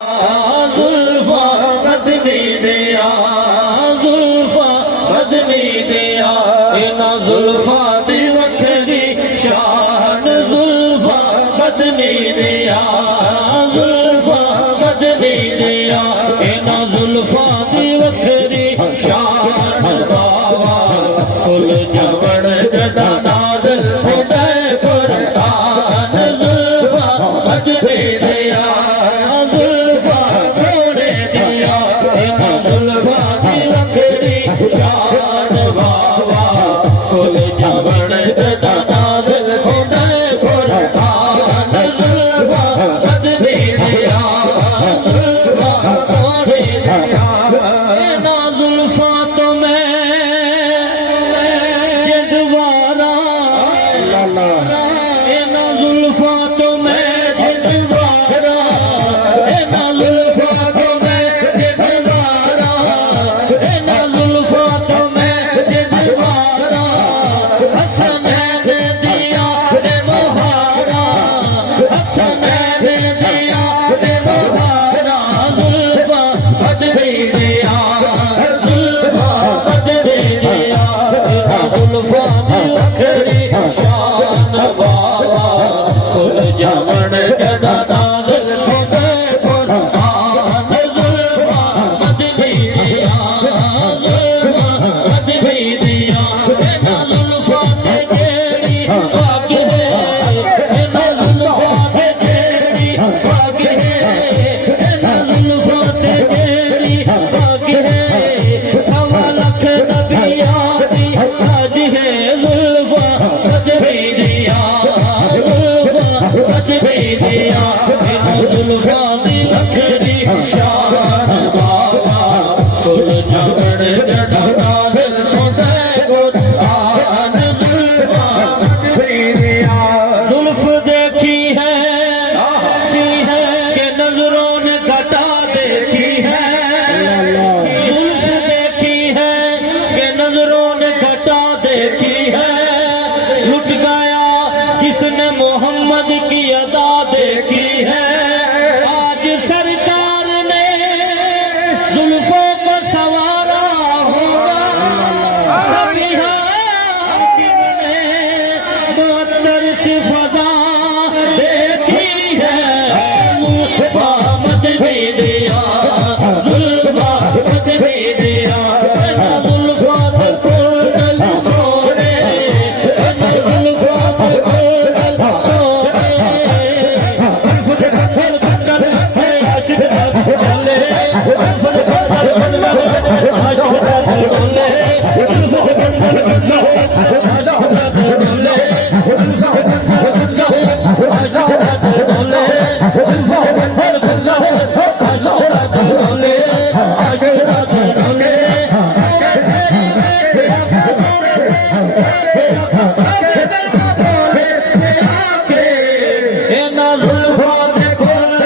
जुल्फा मदनी दिया जुल्फा मदनी दिया इना जुल्फा दी वखरी शान जुल्फा मदनी दिया जुल्फा मदनी दिया इना जुल्फा दी वखरी शान बाबा फुल जवण जदा नाज़िल होदे कुरान जुल्फा मदनी दिया शान बाबा फुल जवण जदा नाज़िल होदे कुरान जुल्फा मदनी दिया जुल्फा सोने दिया ना जुल्फा तो मैं जिदवारा ना जुल्फा तो मैं जिदवारा ना जुल्फा तो मैं जिदवारा ना जुल्फा तो मैं जिदवारा हसन दे दिया ने मोहारा हसन दे दिया ने मोहारा जुल्फा मदनी दिया जुल्फा मदनी दिया जुल्फा दी वखरी शान बाबा फुल जवण जदा नाज़िल होदे कुरान जुल्फा मदनी दिया जुल्फा मदनी दिया इना जुल्फा ते जेड़ी पग है इना जुल्फा ते जेड़ी पग है इना जुल्फा ते जेड़ी पग है सवा लख नबियां दी हज है जुल्फा मदनी दिया जुल्फा मदनी दिया इना जुल्फा दी वखरी शान बाबा फुल जवण जदा नाज़िल होदे कुरान जुल्फा मदनी दिया जुल्फ देखी है कि नजरों ने घटा देखी है जुल्फ देखी है कि नजरों ने घटा देखी है लुट गया जिसने मोहम्मद की अदा देखी है आज सरकार ने जुल्फों को सवारा होगा कभी हाकिम ने मुअत्तर से फजा देखी है जुल्फा मदनी दिया जुल्फा मदनी दिया जुल्फा ते कोल सोने जुल्फा ते कोल सोने जुल्फ दे कंधल कंधल है आशिक चले जुल्फ दे कंधल कंधल आशिक चले जुल्फ दे कंधल कंधल आशिक चले जुल्फ दे कंधल कंधल आशिक चले जुल्फ दे कंधल कंधल आशिक चले आशिक चले इना जुल्फा ते कोल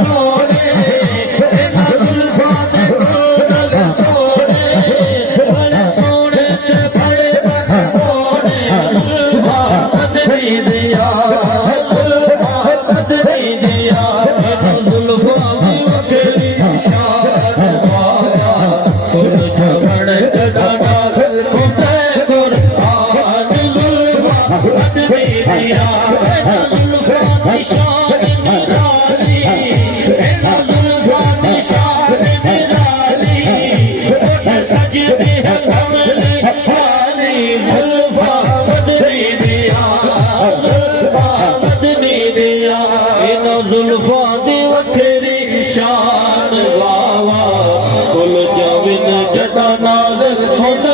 सोने इना जुल्फा ते कोल सोने बड़े सोने ते बड़े सोने जुल्फा मदनी दिया जुल्फा मदनी दिया इना जुल्फा दी वखरी शान बाबा फुल जवण जदा नाज़िल होदे कुरान जुल्फा मदनी दिया इना जुल्फा दी शान निराली इना जुल्फा दी शान निराली ओने सजदी है कमली वाली जुल्फा मदनी दिया जुल्फा मदनी दिया इना जुल्फा दी वखरी शान बाबा फुल जवण जदा नाज़िल होदे